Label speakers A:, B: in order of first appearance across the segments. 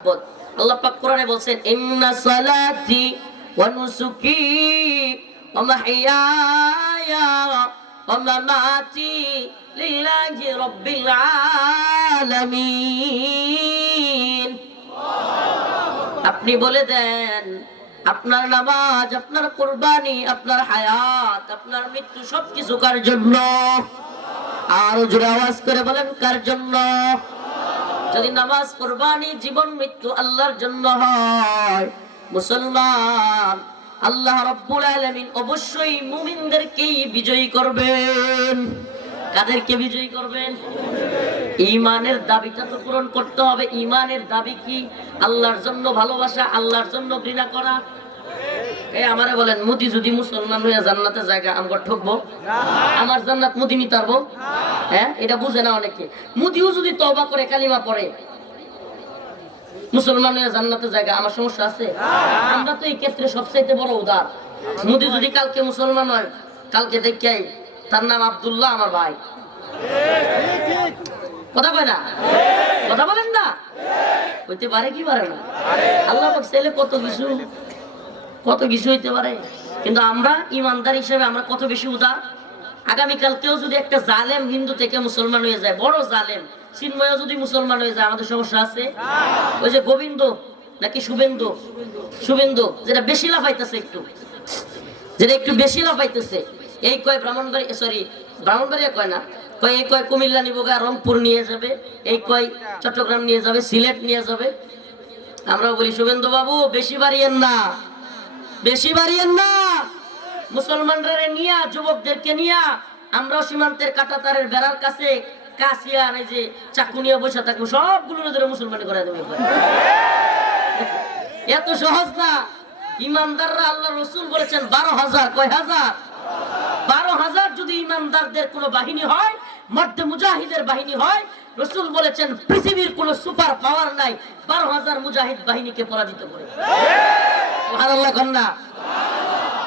A: আল্লাহ পাক কোরআনে বলছেন, ইন্না সালাতি ওয়া নুসুকি ওয়া মাহইয়ায়া ওয়া মামাতি লিল্লাহি রাব্বিল আলামিন। আপনি বলে দেন, আপনার নামাজ, আপনার কোরবানি, আপনার হায়াত, আপনার মৃত্যু সবকিছু কার জন্য? আর জোরে আওয়াজ করে বলেন, কার জন্য? যদি নামাজ কোরবানি জীবন মৃত্যু আল্লাহর জন্য হয়, মুসলমান, আল্লাহ রব্বুল আলামিন অবশ্যই মুমিনদেরকেই বিজয়ী করবেন। কাদেরকে বিজয়ী করবেন? ইমানের দাবিটা তো পূরণ করতে হবে। ইমানের দাবি কি? আল্লাহর জন্য ভালোবাসা, আল্লাহর জন্য ঘৃণা করা আমারে বলেন, মুদি যদি মুসলমান হইয়া জান্নাতে জায়গা আমরা ঠকবো? আমার জান্নাত মুদি নিতারবো হ্যাঁ এটা বুঝে না অনেকে। মুদিও যদি তওবা করে, কালিমা পড়ে, মুসলমান হইয়া জায়গা আমার সমস্যা আছে? আমরা তো এই ক্ষেত্রে বড় উদার। মুদি যদি কালকে মুসলমান হয়, কালকে দেখে তার নাম আব্দুল্লাহ আমার ভাই। কথা কয় না? কথা বলেন না? হইতে পারে কি পারে না? আল্লাহ চাইলে কত কিছু কত কিছু হইতে পারে। কিন্তু আমরা ইমানদার হিসেবে আমরা কত বেশি উদার। আগামীকালকেও যদি একটা জালেম হিন্দু থেকে মুসলমান হয়ে যায়, বড় জালেম, চিন্ময় যদি মুসলমান হয়ে যায়, আমাদের সমস্যা আছে? ওই যে গোবিন্দ নাকি শুভেন্দু? শুভেন্দু, যেটা বেশি লাফাইতেছে একটু। যেটা একটু বেশি লাফাইতেছে। এই কয় ব্রাহ্মণবাড়ি সরি ব্রাহ্মণবাড়িয়া কয় না? কয়, এই কয় কুমিল্লা নিব রংপুর নিয়ে যাবে। এই কয় চট্টগ্রাম নিয়ে যাবে, সিলেট নিয়ে যাবে। আমরা বলি, শুভেন্দু বাবু, বেশি বাড়িয়েন না। বেশি বাড়িয়েন না। মুসলমানরা নিয়া, যুবকদেরকে নিয়া আমরা সীমান্তের কাটাতারের বেড়ার কাছে কাশিয়া এই যে চাকু নিয়ে বসে থাকব, সবগুলো ধরে মুসলমান করে দেবে এত সহজ না। ইমানদাররা আল্লাহ রসুল বলেছেন, বারো হাজার, কয় হাজার? বারো হাজার যদি ইমানদারদের কোন বাহিনী হয় মধ্যে মুজাহিদের বাহিনী হয়, রসুল বলেছেন, পৃথিবীর কোন সুপার পাওয়ার নাই, বারো হাজার মুজাহিদ বাহিনীকে পরাজিত করে।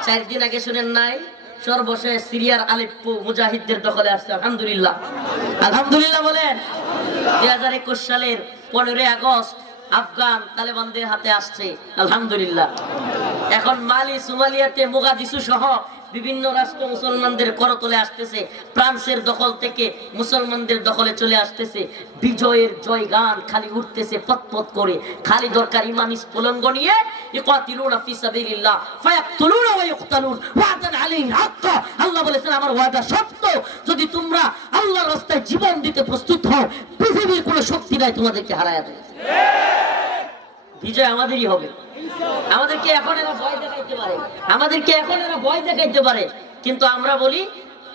A: চার দিন আগে শুনেন নাই, সর্বশেষ সিরিয়ার মুজাহিদদের দখলে আসছে, আলহামদুলিল্লাহ। আলহামদুলিল্লাহ বলেন, দুই হাজার একুশ সালের পনেরোই আগস্ট আফগান তালেবানদের হাতে আসছে, আলহামদুলিল্লাহ। এখন মালি, সোমালিয়াতে সহ বিভিন্ন রাষ্ট্র মুসলমানদের করতলে আসতেছে, ফ্রান্সের দখল থেকে মুসলমানদের দখলে চলে আসতেছে, বিজয়ের জয় গান খালি উঠতেছে পথ করে, খালি দরকার ইমানি স্ফুলঙ্গ নিয়ে আমাদেরকে এখন ভয় দেখাইতে পারে। আমাদেরকে এখন এরা ভয় দেখাইতে পারে। কিন্তু আমরা বলি,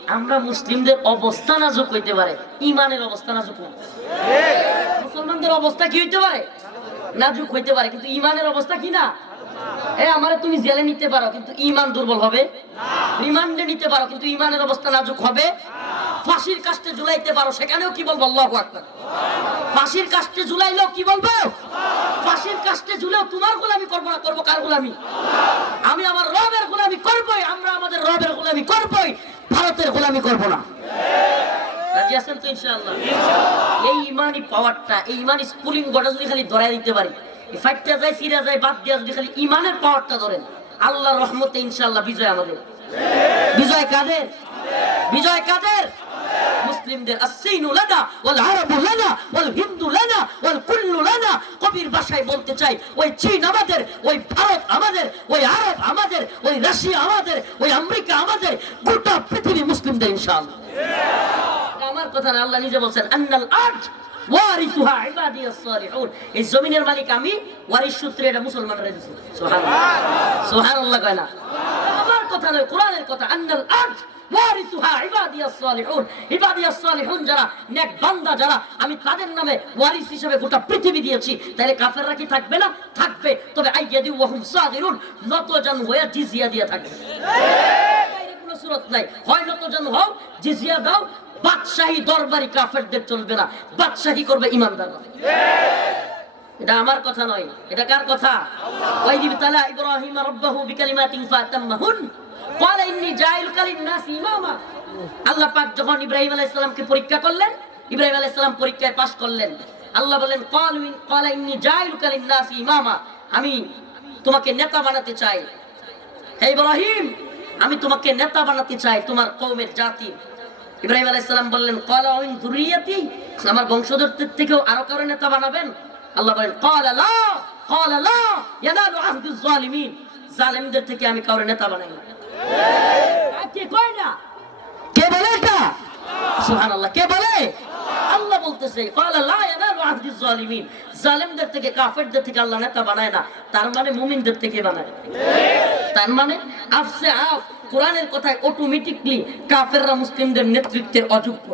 A: আমরা মুসলিমদের অবস্থা নাজুক হইতে পারে। ইমানের অবস্থা নাজুক মুসলমানদের অবস্থা কি হইতে পারে? নাজুক হইতে পারে। কিন্তু ইমানের অবস্থা কি না? এ, আমারে তুমি জেলে নিতে পারো, কিন্তু ইমান দুর্বল হবে। রিমান্ডে নিতে পারো, কিন্তু ইমানের অবস্থা নাজুক হবে। ফাঁসির কাস্টে ঝুলাইতে পারো, সেখানেও কি বলব? আল্লাহু আকবার। ফাঁসির কাস্টে ঝুলাইলেও কি বলব? ফাঁসির কাস্টে ঝুলেও তোমার গোলামি করব না, করব কার গোলামি? আমি আমার রবের গোলামি করবই, আমরা আমাদের রবের গোলামি করবই, ভারতের গোলামি করব না। এই ইমানি পাওয়ারটা এই ইমানি স্পুলিং গটা যদি খালি ধরাই দিতে পারি বাদ দিয়া যদি খালি ইমানের পাওয়ারটা ধরেন রহমতে ইনশাআল্লাহ বিজয় আমাদের বিজয় কাদের? বিজয় কাদের? মুসলিমদের লানা, ওয়াল আরাবু লানা, ওয়াল হিন্দু লানা, ওয়াল কুল্লু লানা। কবির ভাষায় বলতে চাই, ওই চীন আমাদের, ওই ভারত আমাদের, ওই আরব আমাদের, ওই রাশিয়া আমাদের, ওই আমেরিকা আমাদের, গোটা পৃথিবী মুসলিমদের ইনশাআল্লাহ। আমার কথা না, আল্লাহ নিজে বলছেন, আন্নাল আরজ ওয়ারিসুহা ইবাদিয়াস সালিহুন এই জমিনের মালিক আমি ওয়ারিস সূত্রে এটা মুসলমানরা দিয়েছে সুবহানাল্লাহ। সুবহানাল্লাহ কয় না? আমার কথা নয় কোরআনের কথা। আন্নাল আরজ ওয়ারিসুহা ইবাদিয়াস সালিহুন ইবাদিয়াস সালিহুন যারা নেক বান্দা যারা আমি তাদের নামে ওয়ারিস হিসেবে গোটা পৃথিবী দিয়েছি। তাহলে কাফেররা কি থাকবে না? থাকবে। তবে আইয়াদি ওয়াহুম সাগিরুন। নতজান হয়ে জিজিয়া দিয়ে থাকবে। কোনো সুরত নাই। হয় নতজান হও জিজিয়া দাও বাদশাহী দরবারি কাফেরদের চলবে না। বাদশাহী করবে ইমানদার এটা আমার কথা নয়। এটা কার কথা? ওয়াইদিব তালা ইব্রাহিম রাব্বাহু বিকালিমাতিন ফাতাম্মাহুন। ক্বালা ইন্নী জাইলুকা লিন-নাসি ইমামা। আল্লাহ পাক যখন ইব্রাহিম আলাইহিস সালামকে পরীক্ষা করলেন, ইব্রাহিম আলাইহিস সালাম পরীক্ষায় পাশ করলেন। আল্লাহ বলেন ক্বালু ইন ক্বালা ইন্নী জাইলুকা লিন-নাসি ইমামা। আমি তোমাকে নেতা বানাতে চাই। হে ইব্রাহিম, আমি তোমাকে নেতা বানাতে চাই, তোমার কওমের জাতি। ইব্রাহিম আলাইহিস সালাম বললেন ক্বালা ইন যুররিয়াতি? আমার বংশধরদের থেকেও আরও কারও নেতা বানাবেন? আল্লাহ বলেন ক্বালা লা ক্বালা লা ইয়ানালু আহদুজ জালিমিন জালেমদের থেকে আমি কারও নেতা বানাই না। কে কয় না? কে বলে এটা? সুবহানাল্লাহ কে বলে? আল্লাহ বলতেছে ক্বালা লা ইয়ানালু আহদুজ জালিমিন জালেমদের থেকে কাফেরদের থেকে আল্লাহ নেতা বানায় না। তার মানে মুমিনদের থেকে বানায়। তার মানে আফসে আফ, কোরআনের কথায় অটোমেটিকলি কাফেররা মুসলিমদের নেতৃত্বের অযোগ্য।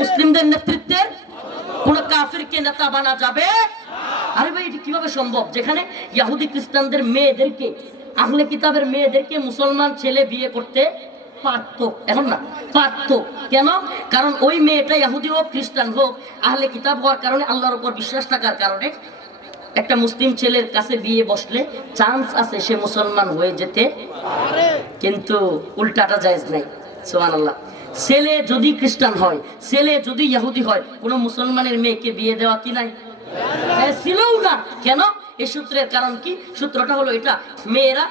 A: মুসলিমদের নেতৃত্বের কোন কাফিরকে নেতা বানা যাবে? আরে ভাই, এটা কীভাবে সম্ভব? যেখানে ইহুদি খ্রিস্টানদের মেয়েদেরকে, আহলে কিতাবের মেয়েদেরকে মুসলমান ছেলে বিয়ে করতে পারত। এখন না, পারত। কেন? কারণ ওই মেয়েটা ইহুদি হোক, খ্রিস্টান হোক, আহলে কিতাব হওয়ার কারণে আল্লাহর উপর বিশ্বাস থাকার কারণে একটা মুসলিম ছেলের কাছে বিয়ে বসলে চান্স আছে সে মুসলমান হয়ে যেতে। কিন্তু উল্টাটা জায়েজ নাই সোহান আল্লাহ ছেলে যদি খ্রিস্টান হয়, ছেলে যদি ইহুদি হয়, কোনো মুসলমানের মেয়েকে বিয়ে দেওয়া কি নাই? ছিলও না। কেন? এই সূত্রের কারণ কি? সূত্রটা হলো এটা, মেয়েরা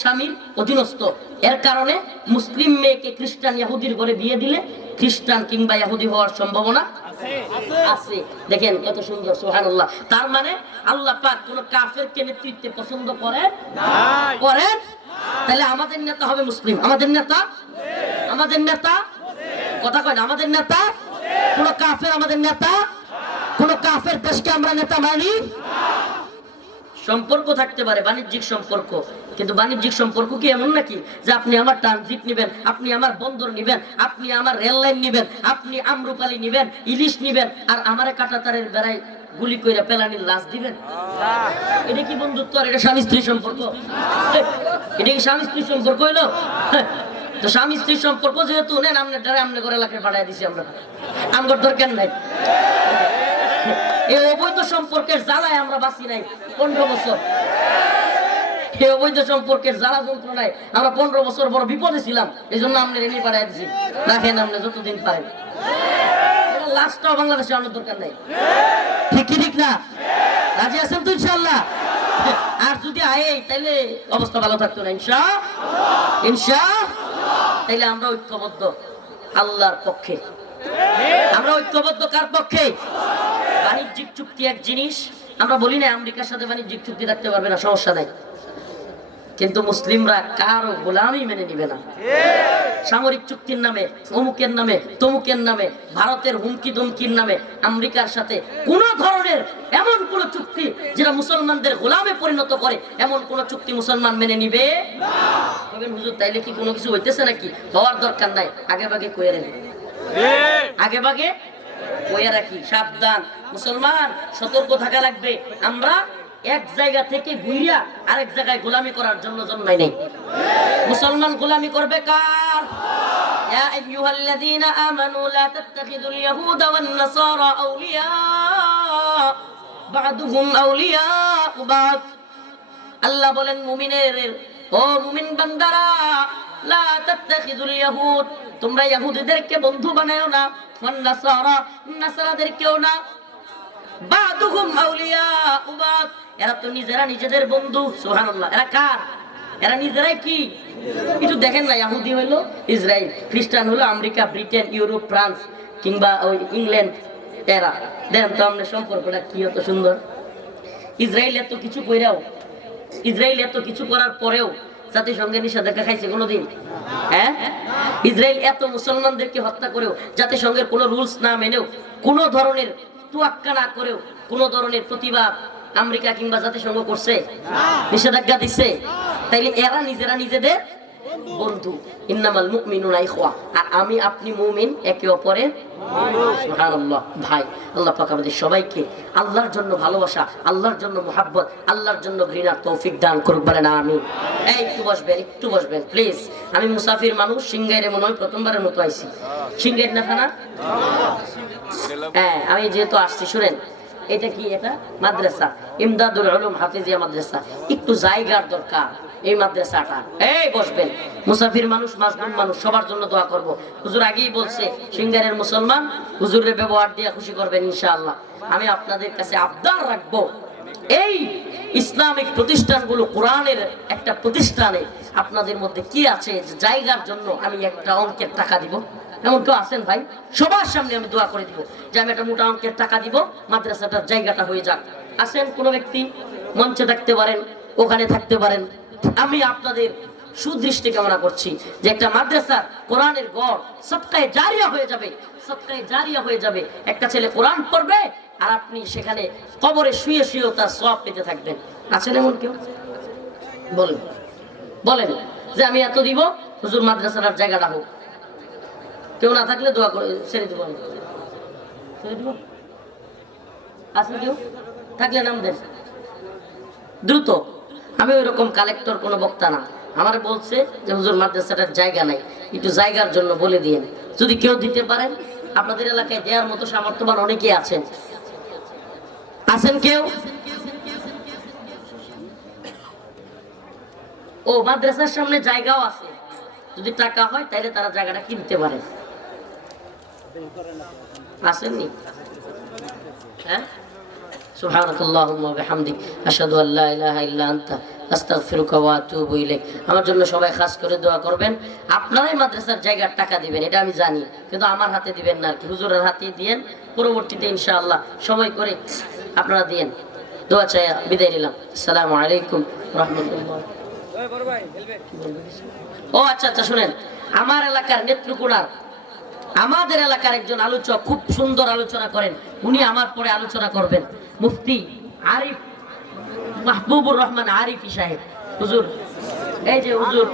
A: স্বামীর অধীনস্থ। এর কারণে মুসলিম মেয়েকে খ্রিস্টান ইহুদির ঘরে বিয়ে দিলে খ্রিস্টান কিংবা ইহুদি হওয়ার সম্ভাবনা আছে। দেখেন কত সুন্দর সুবহানাল্লাহ। তার মানে আল্লাহ পাক কোন কাফেরকে নেতৃত্বে পছন্দ করেন করেন তাহলে আমাদের নেতা হবে মুসলিম। আমাদের নেতা? আমাদের নেতা? কথা কয় না আমাদের নেতা? কোন কাফের আমাদের নেতা? কোন কাফের দেশকে আমরা নেতা মানি? সম্পর্ক থাকতে পারে, বাণিজ্যিক সম্পর্ক। কিন্তু বাণিজ্যিক সম্পর্ক কি এমন নাকি? যে আপনি আমার ট্রানজিট নিবেন, আপনি আমার বন্দর নিবেন, আপনি আমার রেল লাইন নিবেন, আপনি আমরুপালি নিবেন, ইলিশ নিবেন, আর আমারে কাটাতারের বেড়ায় গুলি কইরা পেলানির লাশ দিবেন? এটা কি বন্ধুত্ব আর এটা স্বামী স্ত্রী সম্পর্ক? এটা কি স্বামী স্ত্রী সম্পর্ক হইল? তো স্বামী স্ত্রীর সম্পর্ক যেহেতু, নেন আমনে ডারে আমনে করে এলাকায় পাঠাই দিছি আমরা। আমগর দরকার নাই। এই সম্পর্কের জ্বালায় আমরা বাঁচি নাই পনেরো বছর। অবৈধ সম্পর্কের জ্বালা যন্ত্রণায় আমরা পনেরো বছর বড় বিপদে ছিলাম এই জন্য দিছি। রাখেন যতদিন লাস্টটাও বাংলাদেশে আনার দরকার নাই। ঠিক না? রাজি আছেন তো ইনশাল্লাহ আর যদি আয়, তাইলে অবস্থা ভালো থাকতো না, ইনশা ইনশা তাইলে আমরা ঐক্যবদ্ধ, আল্লাহর পক্ষে। আমরা ঐক্যবদ্ধ কার পক্ষে? বাণিজ্যিক চুক্তি এক জিনিস আমরা বলি না আমেরিকার সাথে বাণিজ্যিক চুক্তি রাখতে পারবে না সমস্যা নাই। কিন্তু মুসলিমরা কারও গোলামি মেনে নিবে না। সামরিক চুক্তির নামে অমুকের নামে তমুকের নামে ভারতের হুমকি ধমকির নামে আমেরিকার সাথে কোন ধরনের এমন কোন চুক্তি যেটা মুসলমানদের গোলামে পরিণত করে এমন কোন চুক্তি মুসলমান মেনে নিবে হুজুর তাইলে কি কোনো কিছু হইতেছে নাকি? হওয়ার দরকার নাই আগে ভাগে কয়ে আগে ভাগে কয়ে রাখি সাবধান মুসলমান সতর্ক থাকা লাগবে আমরা এক জায়গা থেকে ঘুরিয়া আরেক জায়গায় গোলামি করার জন্য জন্মাই নেই মুসলমান গোলামি করবে কার يا أيها الذين آمنوا لا تتخذوا اليهود والنصارى أولياء بعضهم أولياء بعض আল্লাহ বলেন মুমিনের ও মুমিন বান্দারা, লা তাত্তাখিযুল ইয়াহুদ, তোমরা ইহুদিদেরকে বন্ধু বানায়ো না, ওয়ান নাসারা, নাসারাদেরকেও না। বাদুহুম আউলিয়া উবাদ, এরা তো নিজেরা নিজেদের বন্ধু, সুবহানাল্লাহ। এরা কার? এরা নিজেরাই কি? একটু দেখেন না ইহুদি হইল ইসরায়েল খ্রিস্টান হলো আমেরিকা, ব্রিটেন, ইউরোপ, ফ্রান্স, কিংবা ওই ইংল্যান্ড এরা। দেখেন তো আমাদের সম্পর্কটা কি এত সুন্দর? ইসরায়েল এত কিছু কইরাও ইসরায়েল এত কিছু করার পরেও জাতিসংঘের নিষেধাজ্ঞা খাইছে কোনোদিন? হ্যাঁ? ইসরায়েল এত মুসলমানদেরকে হত্যা করেও জাতিসংঘের কোনো রুলস না মেনেও কোনো ধরনের তুয়াক্কা না করেও কোনো ধরনের প্রতিবাদ আমেরিকা কিংবা জাতিসংঘ করছে? নিষেধাজ্ঞা দিছে? তাইলে এরা নিজেরা নিজেদের বন্ধু, ইন্নামাল মুমিনুনা ইখওয়া। আর আমি আপনি মুমিন, একে অপরের সুবহানাল্লাহ। ভাই, আল্লাহ পাক আমাদের সবাইকে আল্লাহর জন্য ভালোবাসা, আল্লাহর জন্য মোহাব্বত, আল্লাহর জন্য ঘৃণার তৌফিক দান করুক বলেন আমি এই, একটু বসবেন একটু বসবেন প্লিজ আমি মুসাফির মানুষ, সিঙ্গাইরে মনে হয় প্রথমবারের মতো আইছি। সিঙ্গাইর না থানা হ্যাঁ আমি যেহেতু আসছি, শুনেন, এটা কি এটা? মাদ্রাসা। ইমদাদুল উলুম হাফিজিয়া মাদ্রাসা। একটু জায়গার দরকার। এই মাদ্রাসাটা এই বসবেন। মুসাফির মানুষ, মাজলুম মানুষ, সবার জন্য দোয়া করব। হুজুর আগেই বলছে, সিঙ্গারের মুসলমান হুজুরের ব্যবহার দিয়ে খুশি করবেন ইনশাআল্লাহ। আমি আপনাদের কাছে আবদার রাখব, এই ইসলামিক প্রতিষ্ঠানগুলো কোরআনের একটা প্রতিষ্ঠানে আপনাদের মধ্যে কি আছে, জায়গার জন্য আমি একটা অঙ্কের টাকা দিব। এমন কেউ আছেন ভাই? সবার সামনে আমি দোয়া করে দিব যে আমি একটা মোটা অঙ্কের টাকা দিব, মাদ্রাসাটার জায়গাটা হয়ে যাক। আছেন কোন ব্যক্তি? মঞ্চে থাকতে পারেন, ওখানে থাকতে পারেন। আমি আপনাদের সুদৃষ্টি কামনা করছি যে একটা মাদ্রাসা কোরআনের গড় সবটাই জারিয়া হয়ে যাবে, সবটাই জারিয়া হয়ে যাবে। একটা ছেলে কোরআন পড়বে আর আপনি সেখানে কবরে শুয়ে শুয়েও তার সব পেতে থাকবেন। আছেন এমন কেউ? বলেন। বলেন যে আমি এত দিব, হুজুর মাদ্রাসার জায়গাটা হোক। কেউ না থাকলে দোয়া করে, ছেড়ে দিব আমি। ছেড়ে দিব? আছে কেউ? থাকলে নাম দেন। দ্রুত। আমি ওই রকম কালেক্টর কোনো বক্তা না। আমার বলছে যে, হুজুর, মাদ্রাসাটার জায়গা নাই। একটু জায়গার জন্য বলে দিয়েন। যদি কেউ দিতে পারেন, আপনাদের এলাকায় দেওয়ার মতো সামর্থ্যবান অনেকেই আছেন। আছেন কেউ? ও, মাদ্রাসার সামনে জায়গাও আছে। যদি টাকা হয় তাহলে তারা জায়গাটা কিনতে পারে। আসেননি হ্যাঁ? সুহানকাল্লাহুম্মা বিহামদিক আশহাদু আল্লা ইলাহা ইল্লা আনতা আস্তাগফিরুকা ওয়া আতুবু ইলাইক। আমার জন্য সবাই খাস করে দোয়া করবেন। আপনারাই মাদ্রাসার জায়গার টাকা দিবেন এটা আমি জানি কিন্তু আমার হাতে দিবেন না আর কি হুজুরের হাতে দিয়েন পরবর্তীতে ইনশাআল্লাহ সময় করে আপনারা দিয়েন। দোয়া চাই বিদায় নিলাম। আসসালামু আলাইকুম রহমতুল্লাহ। ও আচ্ছা আচ্ছা শুনেন আমার এলাকার নেত্রকোনার আমাদের এলাকার একজন আলোচক খুব সুন্দর আলোচনা করেন। উনি আমার পরে আলোচনা করবেন। মুফতি আরিফ মাহবুবুর রহমান আরিফি সাহেব। হুজুর, এই যে হুজুর